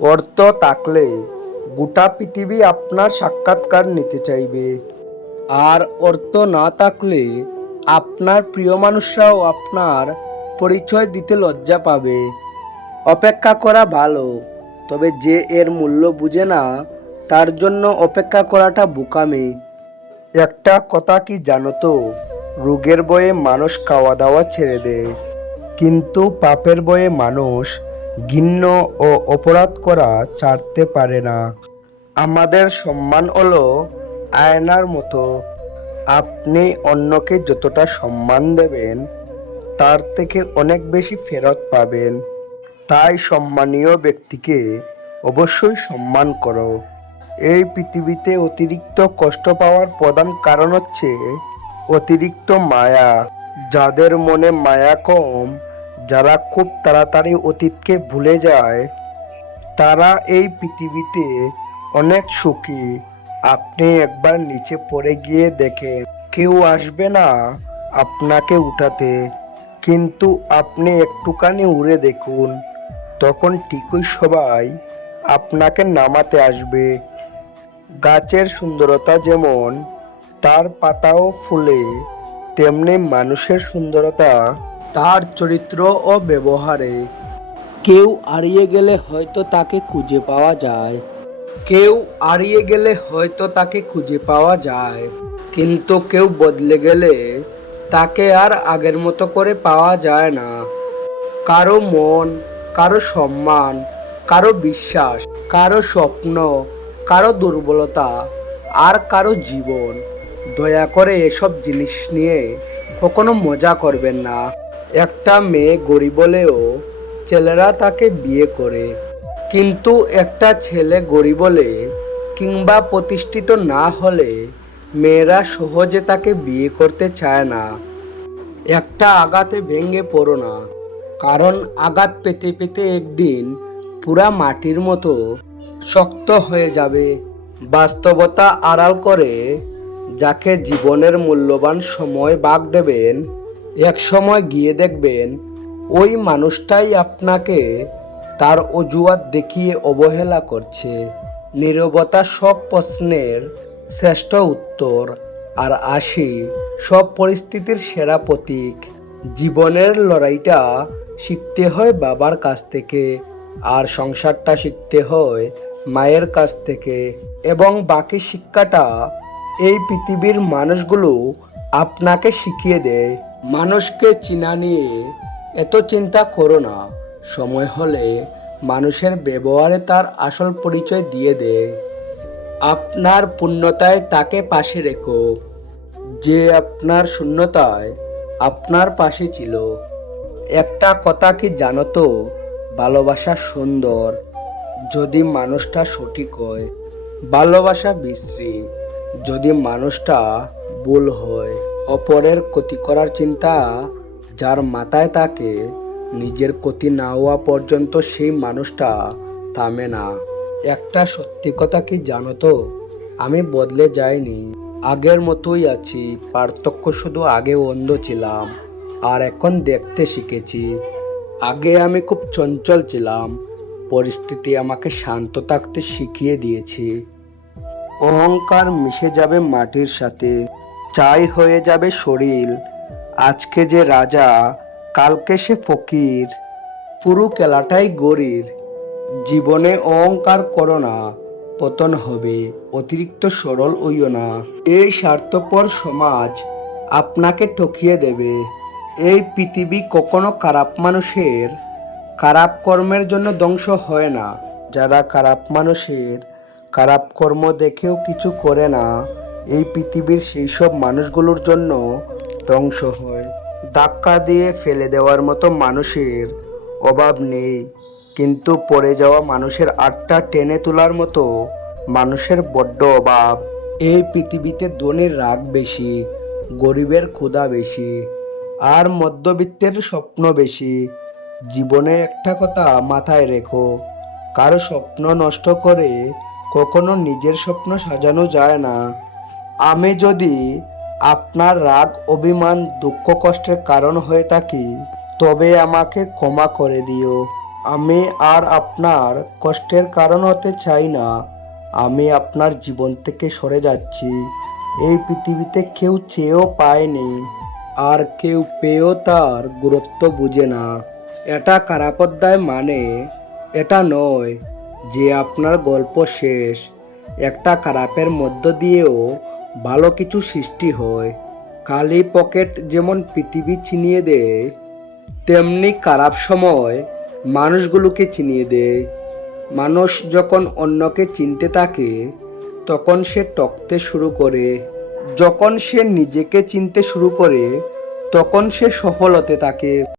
অর্থ থাকলে গোটা পৃথিবী আপনার সাক্ষাৎকার নিতে চাইবে। আর অর্থ না থাকলে আপনার প্রিয় মানুষরাও আপনার পরিচয় দিতে লজ্জা পাবে। অপেক্ষা করা ভালো, তবে যে এর মূল্য বুঝে না, তার জন্য অপেক্ষা করাটা বোকামি। একটা কথা কি জানো তো, রোগের বয়ে মানুষ খাওয়া দাওয়া ছেড়ে দেয়। কিন্তু পাপের বয়ে মানুষ ঘিন্ন ও অপরাধ করা ছাড়তে পারে না। আমাদের সম্মান হলো আয়নার মতো। আপনি অন্যকে যতটা সম্মান দেবেন, তার থেকে অনেক বেশি ফেরত পাবেন। তাই সম্মানীয় ব্যক্তিকে অবশ্যই সম্মান করো। এই পৃথিবীতে অতিরিক্ত কষ্ট পাওয়ার প্রধান কারণ হচ্ছে অতিরিক্ত মায়া। যাদের মনে মায়া কম যারা খুব তাড়াতাড়ি অতীতকে ভুলে যায়, তারা এই পৃথিবীতে অনেক সুখী। আপনি একবার নিচে পড়ে গিয়ে দেখেন, কেউ আসবে না আপনাকে উঠাতে। কিন্তু আপনি একটুখানি উড়ে দেখুন, তখন ঠিকই সবাই আপনাকে নামাতে আসবে। গাছের সুন্দরতা যেমন, তার পাতাও ফুলে, তেমনি মানুষের সুন্দরতা তার চরিত্র ও ব্যবহারে। কেউ হারিয়ে গেলে হয়তো তাকে খুঁজে পাওয়া যায়। কেউ হারিয়ে গেলে হয়তো তাকে খুঁজে পাওয়া যায়। কিন্তু কেউ বদলে গেলে তাকে আর আগের মতো করে পাওয়া যায় না। কারও মন কারও সম্মান কারও বিশ্বাস কারও স্বপ্ন কারও দুর্বলতা আর কারও জীবন। দয়া করে এসব জিনিস নিয়ে কখনো মজা করবেন না। একটা মেয়ে গরিব হলেও ছেলেরা তাকে বিয়ে করে। কিন্তু একটা ছেলে গরিব হলে কিংবা প্রতিষ্ঠিত না হলে মেয়েরা সহজে তাকে বিয়ে করতে চায় না। একটা আঘাতে ভেঙে পড়ো না। কারণ আঘাত পেতে পেতে একদিন পুরা মাটির মতো শক্ত হয়ে যাবে। বাস্তবতা আড়াল করে যাকে জীবনের মূল্যবান সময় বাগ দেবেন এক সময় গিয়ে দেখবেন, ওই মানুষটাই আপনাকে তার অজুহাত দেখিয়ে অবহেলা করছে। নীরবতা সব প্রশ্নের শ্রেষ্ঠ উত্তর আর আসি সব পরিস্থিতির সেরা প্রতীক। জীবনের লড়াইটা শিখতে হয় বাবার কাছ থেকে আর সংসারটা শিখতে হয় মায়ের কাছ থেকে এবং বাকি শিক্ষাটা এই পৃথিবীর মানুষগুলো আপনাকে শিখিয়ে দেয়। মানুষকে চিনা নিয়ে এত চিন্তা করো না। সময় হলে মানুষের ব্যবহারে তার আসল পরিচয় দিয়ে দেয় আপনার পূর্ণতায় তাকে পাশে রেখো। যে আপনার শূন্যতায় আপনার পাশে ছিল। একটা কথা কি জানো তো? ভালোবাসা সুন্দর। যদি মানুষটা সঠিক হয়, ভালোবাসা বিশ্রী। যদি মানুষটা ভুল হয় অপরের ক্ষতি করার চিন্তা যার মাথায় থাকে, নিজের ক্ষতি না হওয়া পর্যন্ত সেই মানুষটা থামে না। একটা সত্যি কথা কি জানো তো? আমি বদলে যাইনি। আগের মতোই আছি। পার্থক্য শুধু আগে অন্ধ ছিলাম, আর এখন দেখতে শিখেছি। আগে আমি খুব চঞ্চল ছিলাম। পরিস্থিতি আমাকে শান্ত থাকতে শিখিয়ে দিয়েছি। অহংকার মিশে যাবে মাটির সাথে। চাই হয়ে যাবে শরীর। আজকে যে রাজা, কালকে সে ফকির। পুরো খেলাটাই গরির। জীবনে অহংকার করো না, পতন হবে, অতিরিক্ত সরল হইও না। এই স্বার্থপর সমাজ আপনাকে ঠকিয়ে দেবে। এই পৃথিবী কখনো খারাপ মানুষের, খারাপ কর্মের জন্য ধ্বংস হয় না। যারা খারাপ মানুষের, খারাপ কর্ম দেখেও কিছু করে না এই পৃথিবীর সেই সব মানুষগুলোর জন্য ধ্বংস হয়। ধাক্কা দিয়ে ফেলে দেওয়ার মতো মানুষের অভাব নেই। কিন্তু পড়ে যাওয়া মানুষের আটটা টেনে তোলার মতো মানুষের বড্ড অভাব। এই পৃথিবীতে ধনীর রাগ বেশি, গরিবের ক্ষুধা বেশি, আর মধ্যবিত্তের স্বপ্ন বেশি। জীবনে একটা কথা মাথায় রেখো, কারও স্বপ্ন নষ্ট করে কখনো নিজের স্বপ্ন সাজানো যায় না। আমি যদি আপনার রাগ, অভিমান, দুঃখ, কষ্টের কারণ হয়ে থাকি, তবে আমাকে ক্ষমা করে দিও। আমি আর আপনার কষ্টের কারণ হতে চাই না। আমি আপনার জীবন থেকে সরে যাচ্ছি। এই পৃথিবীতে কেউ চেয়েও পায়নি। আর কেউ পেয়েও তার গুরুত্ব বুঝে না। এটা অধ্যায় মানে এটা নয় যে আপনার গল্প শেষ। একটা খারাপের মধ্য দিয়েও ভালো কিছু সৃষ্টি হয়। খালি পকেট যেমন পৃথিবী চিনিয়ে দেয়, তেমনি খারাপ সময় মানুষগুলোকে চিনিয়ে দেয়। মানুষ যখন অন্যকে চিনতে থাকে, তখন সে টকতে শুরু করে। যখন সে নিজেকে চিনতে শুরু করে, তখন সে সফল হতে থাকে।